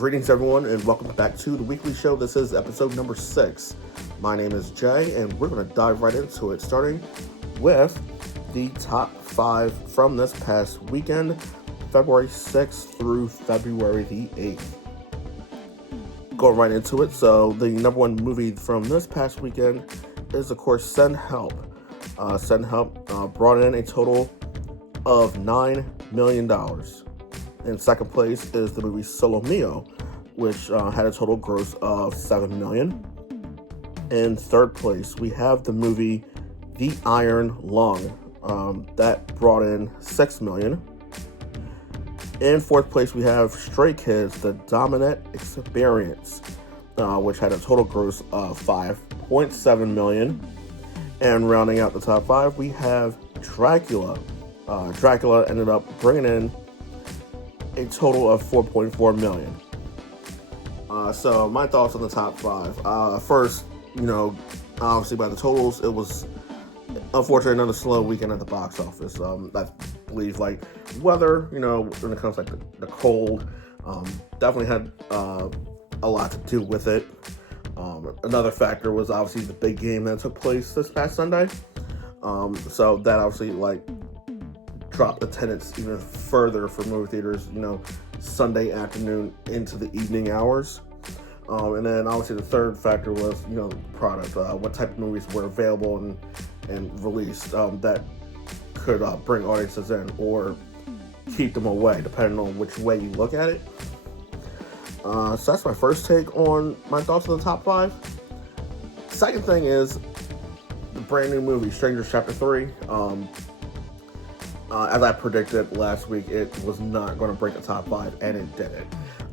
Greetings, everyone, and welcome back to the weekly show. This is episode number 6. My name is Jay, and we're going to dive right into it, starting with the top 5 from this past weekend, February 6th through February the 8th. Going right into it, so the number one movie from this past weekend is, of course, Send Help. Send Help brought in a total of $9 million. In second place is the movie Solo Mio, which had a total gross of $7 million. In third place, we have the movie The Iron Lung, that brought in $6 million. In fourth place, we have Stray Kids, The Dominant Experience, which had a total gross of $5.7 million. And rounding out the top 5, we have Dracula. Dracula ended up bringing in a total of $4.4 million. So my thoughts on the top 5. First, obviously by the totals, it was unfortunately another slow weekend at the box office. I believe weather, when it comes to the cold, definitely had a lot to do with it. Another factor was obviously the big game that took place this past Sunday. So that obviously dropped attendance even further for movie theaters, Sunday afternoon into the evening hours. And then obviously the third factor was, the product, what type of movies were available and released that could bring audiences in or keep them away, depending on which way you look at it. So that's my first take on my thoughts on the top 5. Second thing is the brand new movie, Strangers Chapter 3. As I predicted last week, it was not going to break the top 5, and it did it.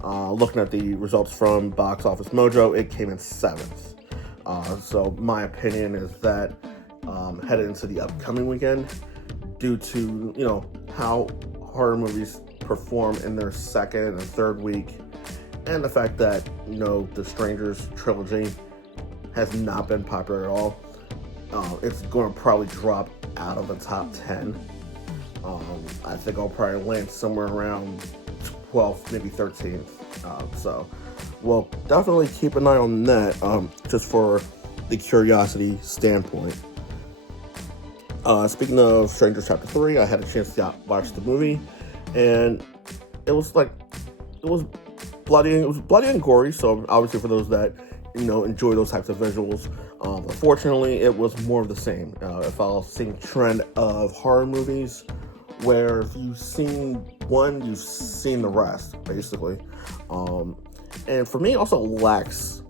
Looking at the results from Box Office Mojo, it came in 7th. So my opinion is that headed into the upcoming weekend, due to, how horror movies perform in their second and third week, and the fact that, the Strangers trilogy has not been popular at all, it's going to probably drop out of the top 10. I think I'll probably land somewhere around 12th, maybe 13th. So we'll definitely keep an eye on that, just for the curiosity standpoint. Speaking of Strangers Chapter 3, I had a chance to watch the movie, and it was bloody and gory. So obviously for those that enjoy those types of visuals, unfortunately it was more of the same. It follows the same trend of horror movies, where if you've seen one, you've seen the rest, basically. And for me, it also lacks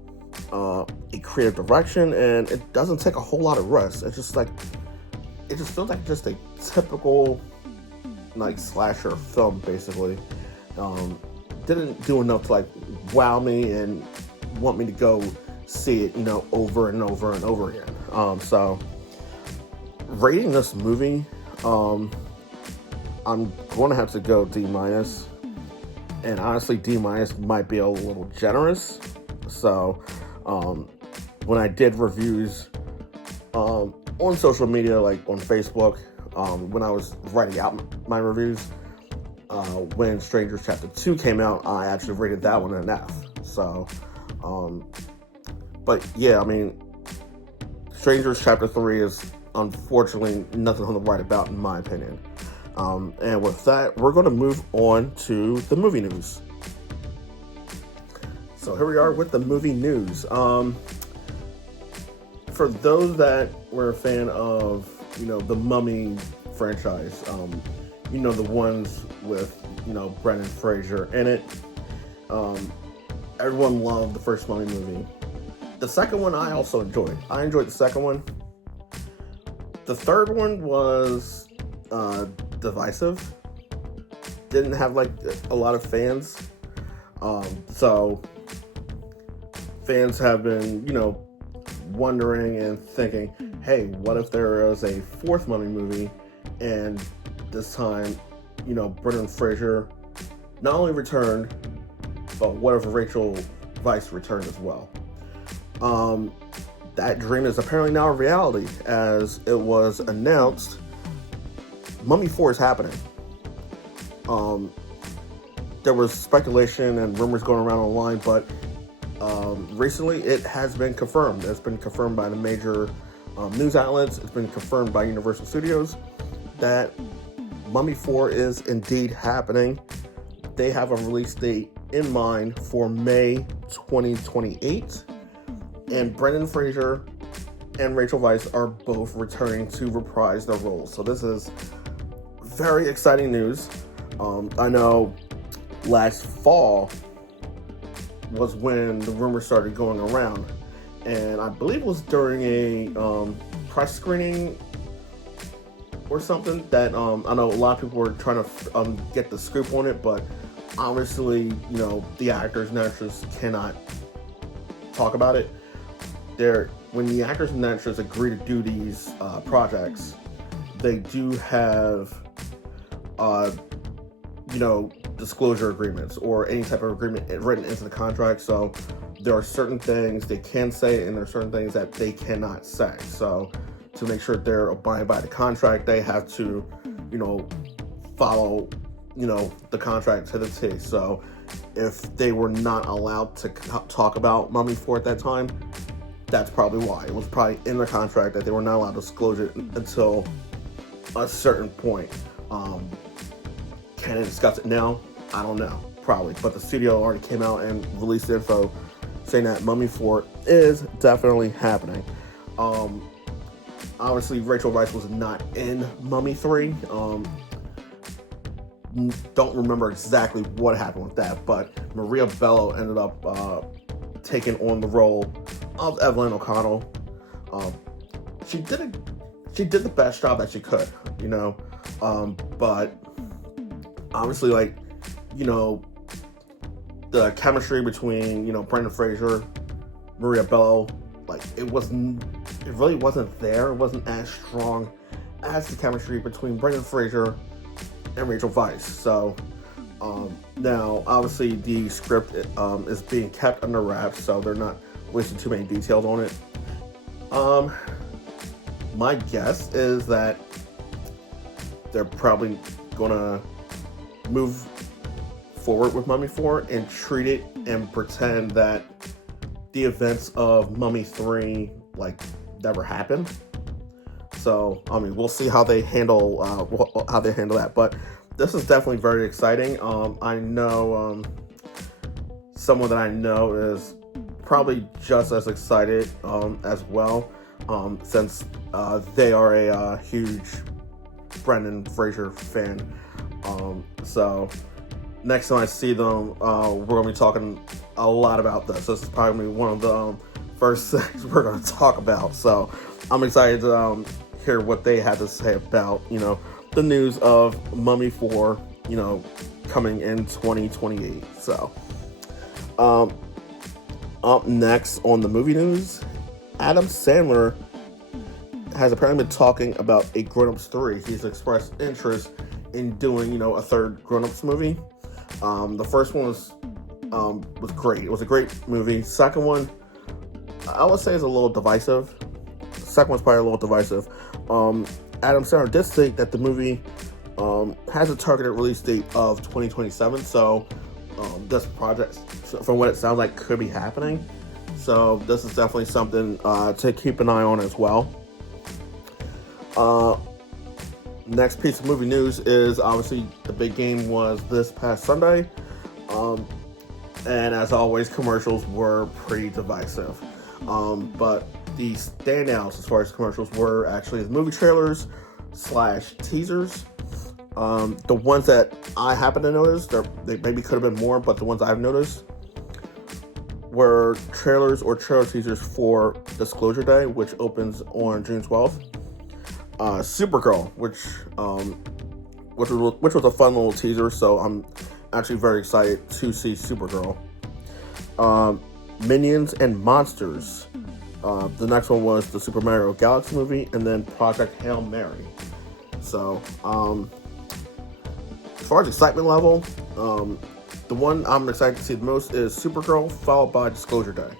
a creative direction, and it doesn't take a whole lot of risks. It's just it just feels like just a typical slasher film, basically. Didn't do enough to wow me and want me to go see it, over and over and over again. So rating this movie, I'm going to have to go D-. And honestly, D- might be a little generous. So when I did reviews on social media, on Facebook, when I was writing out my reviews, when Strangers Chapter 2 came out, I actually rated that one an F. So, but yeah, Strangers Chapter 3 is unfortunately nothing to write about, in my opinion. And with that, we're going to move on to the movie news. So here we are with the movie news. For those that were a fan of, the Mummy franchise, the ones with, Brendan Fraser in it, everyone loved the first Mummy movie. The second one I also enjoyed. I enjoyed the second one. The third one was divisive. Didn't have a lot of fans. So fans have been, wondering and thinking, hey, what if there is a fourth Mummy movie, and this time, Brendan Fraser not only returned, but what if Rachel Weisz returned as well? That dream is apparently now a reality, as it was announced Mummy 4 is happening. there was speculation and rumors going around online, but recently it has been confirmed. It's been confirmed by the major news outlets. It's been confirmed by Universal Studios that Mummy 4 is indeed happening. They have a release date in mind for May 2028, and Brendan Fraser and Rachel Weisz are both returning to reprise their roles. So this is very exciting news. I know last fall was when the rumors started going around, and I believe it was during a press screening or something that I know a lot of people were trying to get the scoop on it, but obviously, the actors and actresses cannot talk about it. When the actors and actresses agree to do these projects, they do have disclosure agreements or any type of agreement written into the contract. So there are certain things they can say and there are certain things that they cannot say. So to make sure they're abiding by the contract, they have to, follow, the contract to the T. So if they were not allowed to talk about Mummy 4 at that time, that's probably why. It was probably in the contract that they were not allowed to disclose it until a certain point. Can I discuss it now? I don't know. Probably. But the studio already came out and released info saying that Mummy 4 is definitely happening. Obviously, Rachel Weisz was not in Mummy 3. Don't remember exactly what happened with that, but Maria Bello ended up taking on the role of Evelyn O'Connell. She did the best job that she could, but obviously, the chemistry between, Brendan Fraser, Maria Bello, it really wasn't there. It wasn't as strong as the chemistry between Brendan Fraser and Rachel Weisz. So now, obviously, the script is being kept under wraps, so they're not wasting too many details on it. My guess is that they're probably gonna move forward with Mummy 4 and treat it and pretend that the events of Mummy 3 never happened. So we'll see how they handle that. But this is definitely very exciting. I know someone that I know is probably just as excited as well, since they are a huge Brendan Fraser fan. So next time I see them, we're going to be talking a lot about this. This is probably one of the first things we're going to talk about. So I'm excited to hear what they had to say about, the news of Mummy 4, coming in 2028. So up next on the movie news, Adam Sandler has apparently been talking about a Grown Ups 3. He's expressed interest in doing, a third Grown Ups movie. The first one was great. It was a great movie. Second one, I would say, is a little divisive. The second one's probably a little divisive. Adam Sandler did state that the movie has a targeted release date of 2027. So this project, from what it sounds like, could be happening. So this is definitely something to keep an eye on as well. Next piece of movie news is obviously the big game was this past Sunday. And as always, commercials were pretty divisive. But the standouts as far as commercials were actually the movie trailers / teasers. The ones that I happen to notice, they maybe could have been more, but the ones I've noticed were trailers or trailer teasers for Disclosure Day, which opens on June 12th. Supergirl, which was a fun little teaser, so I'm actually very excited to see Supergirl. Minions and Monsters. The next one was the Super Mario Galaxy movie, and then Project Hail Mary. So, as far as excitement level, the one I'm excited to see the most is Supergirl, followed by Disclosure Day.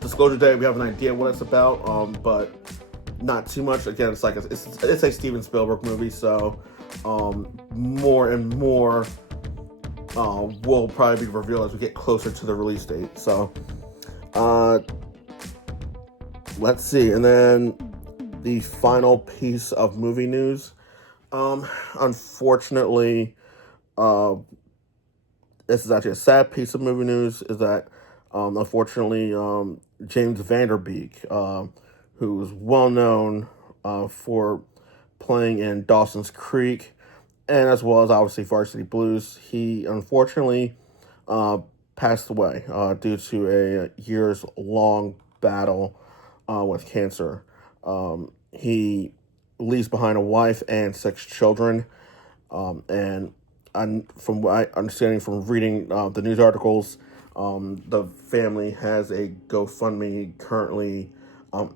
Disclosure Day, we have an idea what it's about, but not too much. Again, it's a Steven Spielberg movie, so more and more will probably be revealed as we get closer to the release date. So, let's see. And then the final piece of movie news. Unfortunately, this is actually a sad piece of movie news, is that, unfortunately, James Van Der Beek, who's well known for playing in Dawson's Creek, and as well as obviously Varsity Blues, he unfortunately passed away due to a years-long battle with cancer. He leaves behind a wife and 6 children, and from what I understanding from reading the news articles, the family has a GoFundMe currently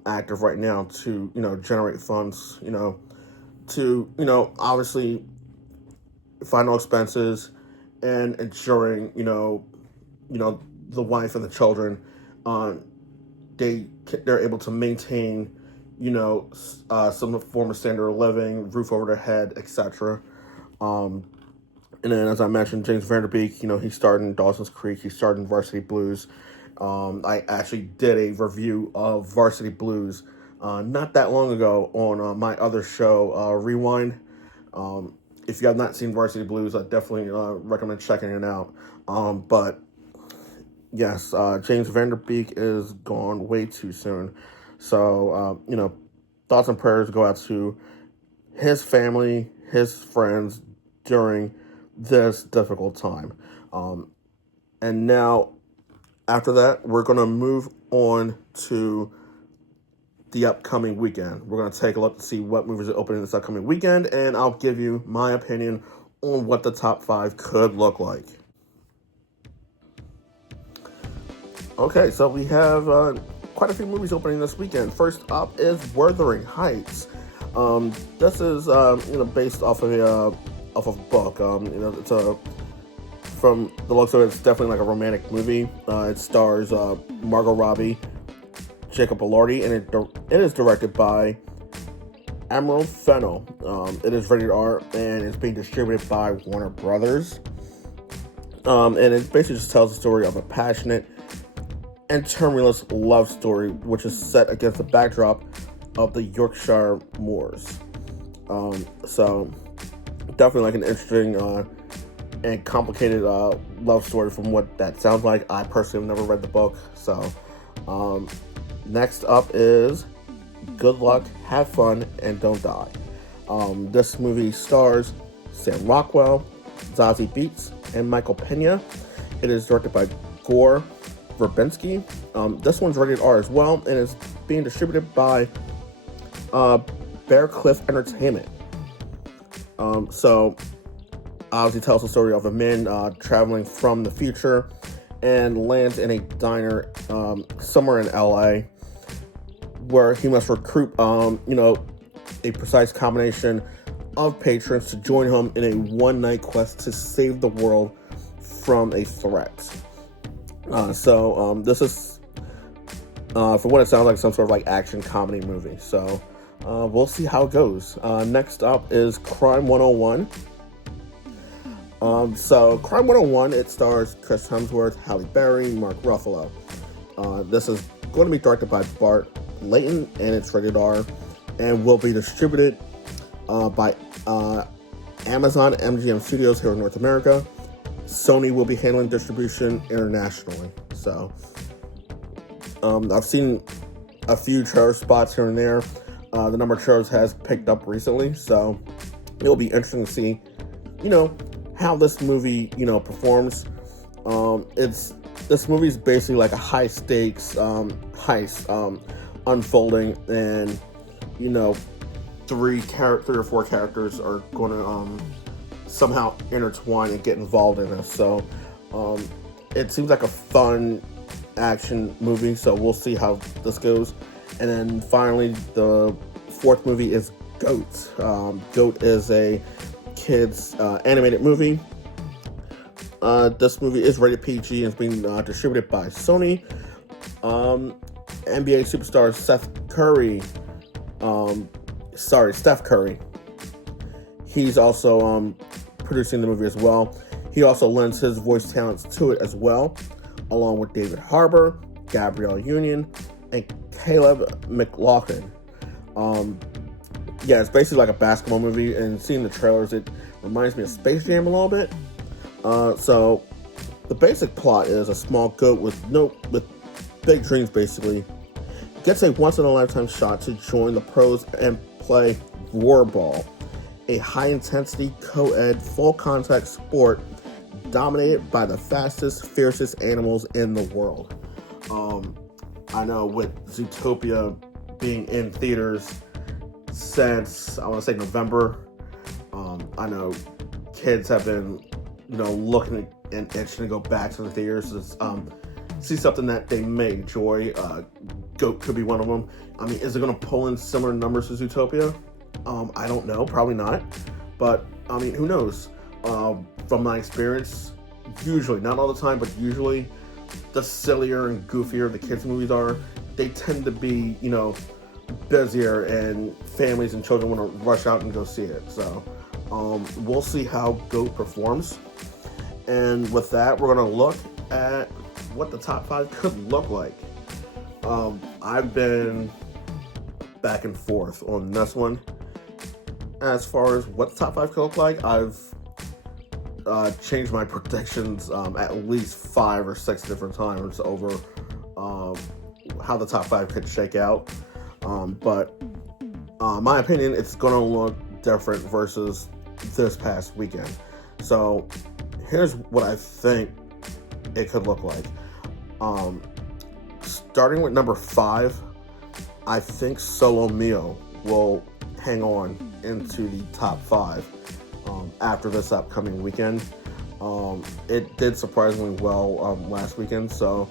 active right now to generate funds, to obviously final expenses and ensuring the wife and the children they're able to maintain some form of standard of living, roof over their head, etc. And then, as I mentioned, James Van Der Beek, he starred in Dawson's Creek, he starred in Varsity Blues. I actually did a review of Varsity Blues not that long ago on my other show, Rewind. If you have not seen Varsity Blues, I definitely recommend checking it out. But yes, James Van Der Beek is gone way too soon. So, thoughts and prayers go out to his family, his friends during this difficult time. And now, after that, we're going to move on to the upcoming weekend. We're going to take a look to see what movies are opening this upcoming weekend, and I'll give you my opinion on what the top 5 could look like. Okay, so we have quite a few movies opening this weekend. First up is Wuthering Heights. This is based off of a book. It's from the looks of it, it's definitely like a romantic movie. It stars Margot Robbie, Jacob Elordi, and it is directed by Emerald Fennell. It is rated R, and it's being distributed by Warner Brothers. And it basically just tells the story of a passionate and tumultuous love story, which is set against the backdrop of the Yorkshire moors. So definitely like an interesting and complicated love story from what that sounds like. I personally have never read the book. So next up is Good Luck, Have Fun, and Don't Die. This movie stars Sam Rockwell, Zazie Beetz, and Michael Pena. It is directed by Gore Verbinski. This one's rated R as well, and is being distributed by Bear Cliff Entertainment. So obviously tells the story of a man traveling from the future and lands in a diner somewhere in LA, where he must recruit a precise combination of patrons to join him in a one-night quest to save the world from a threat. This is for what it sounds like, some sort of like action comedy movie. So we'll see how it goes. Next up is Crime 101. Crime 101, it stars Chris Hemsworth, Halle Berry, Mark Ruffalo. This is going to be directed by Bart Layton, and it's rated R, and will be distributed by Amazon MGM Studios here in North America. Sony will be handling distribution internationally. So I've seen a few trailer spots here and there. The number of trailers has picked up recently, so it'll be interesting to see, how this movie, performs. This movie is basically like a high stakes heist unfolding, and 3 or 4 characters are going to somehow intertwine and get involved in this. So it seems like a fun action movie, so we'll see how this goes. And then finally, the 4th movie is Goat. Goat is a kids animated movie. This movie is rated PG and is being distributed by Sony. NBA superstar Steph Curry. He's also producing the movie as well. He also lends his voice talents to it as well, along with David Harbour, Gabrielle Union, and Caleb McLaughlin. Yeah, it's basically like a basketball movie, and seeing the trailers, it reminds me of Space Jam a little bit. So the basic plot is a small goat with big dreams, basically, gets a once-in-a-lifetime shot to join the pros and play Roarball, a high-intensity, co-ed, full-contact sport dominated by the fastest, fiercest animals in the world. I know with Zootopia being in theaters since, I want to say, November, I know kids have been, looking and itching to go back to the theaters to see something that they may enjoy. Goat could be one of them. I mean, is it going to pull in similar numbers to Zootopia? I don't know, probably not. But, I mean, who knows? From my experience, usually, not all the time, but usually, the sillier and goofier the kids' movies are, they tend to be, busier, and families and children want to rush out and go see it. So, we'll see how Goat performs. And with that, we're going to look at what the top 5 could look like. I've been back and forth on this one. As far as what the top 5 could look like, I've changed my predictions at least 5 or 6 different times over how the top 5 could shake out. But my opinion, it's going to look different versus this past weekend. So here's what I think it could look like. Starting with number 5, I think Solo Mio will hang on into the top 5 after this upcoming weekend. It did surprisingly well last weekend, so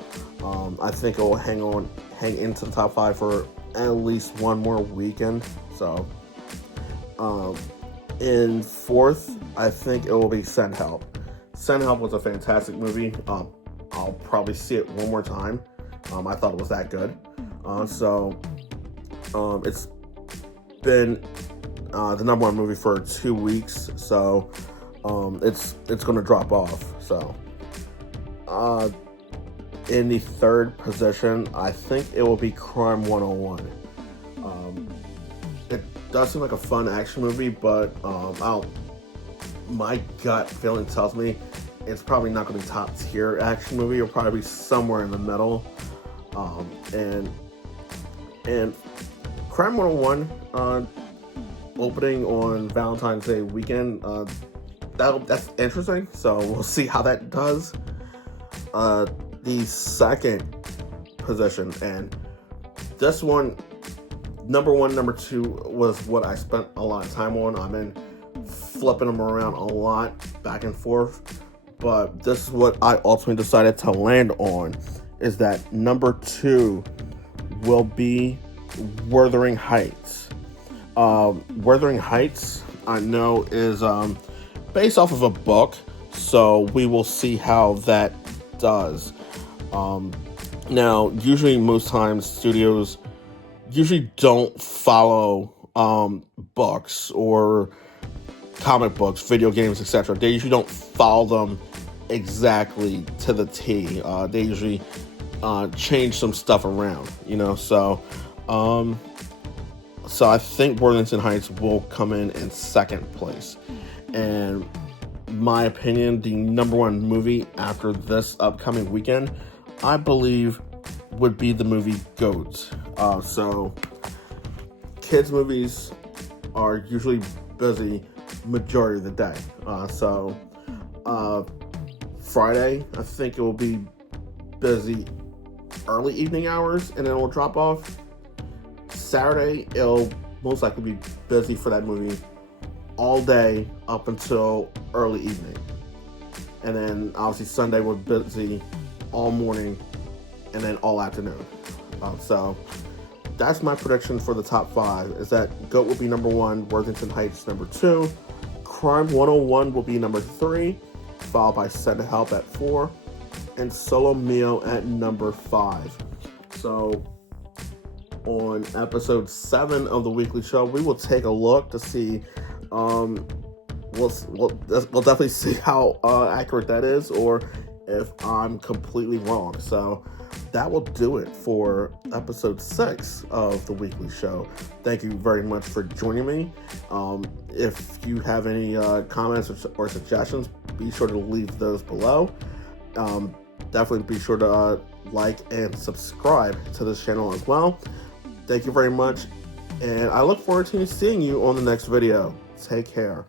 I think it will hang into the top 5 for at least one more weekend. So in 4th, I think it will be Send Help. Send Help was a fantastic movie. I'll probably see it one more time. I thought it was that good. It's been the number 1 movie for 2 weeks, so it's going to drop off. So in the 3rd position, I think it will be Crime 101. It does seem like a fun action movie, but my gut feeling tells me it's probably not going to be top tier action movie. It'll probably be somewhere in the middle. And Crime 101 opening on Valentine's Day weekend, that's interesting. So we'll see how that does. The 2nd position, and this one, number 1, number 2 was what I spent a lot of time on. I've been flipping them around a lot, back and forth, but this is what I ultimately decided to land on, is that number 2 will be Wuthering Heights. Wuthering Heights, I know, is based off of a book, so we will see how that does. Now, usually, most times, studios usually don't follow books or comic books, video games, etc. They usually don't follow them exactly to the T. They usually change some stuff around, so I think Worthington Heights will come in 2nd place. And my opinion, the number 1 movie after this upcoming weekend, I believe, would be the movie Goat. So kids movies are usually busy majority of the day. Friday, I think it will be busy early evening hours, and then it will drop off. Saturday, it'll most likely be busy for that movie all day up until early evening. And then obviously Sunday, we're busy all morning and then all afternoon. So that's my prediction for the top 5, is that Goat will be number 1, Worthington Heights number 2, Crime 101 will be number 3, followed by Send Help at 4, and Solo Mio at number 5. So on episode 7 of the weekly show, we will take a look to see we'll definitely see how accurate that is, or if I'm completely wrong. So that will do it for episode 6 of the weekly show. Thank you very much for joining me. If you have any comments or suggestions, be sure to leave those below. Definitely be sure to like and subscribe to this channel as well. Thank you very much, and I look forward to seeing you on the next video. Take care.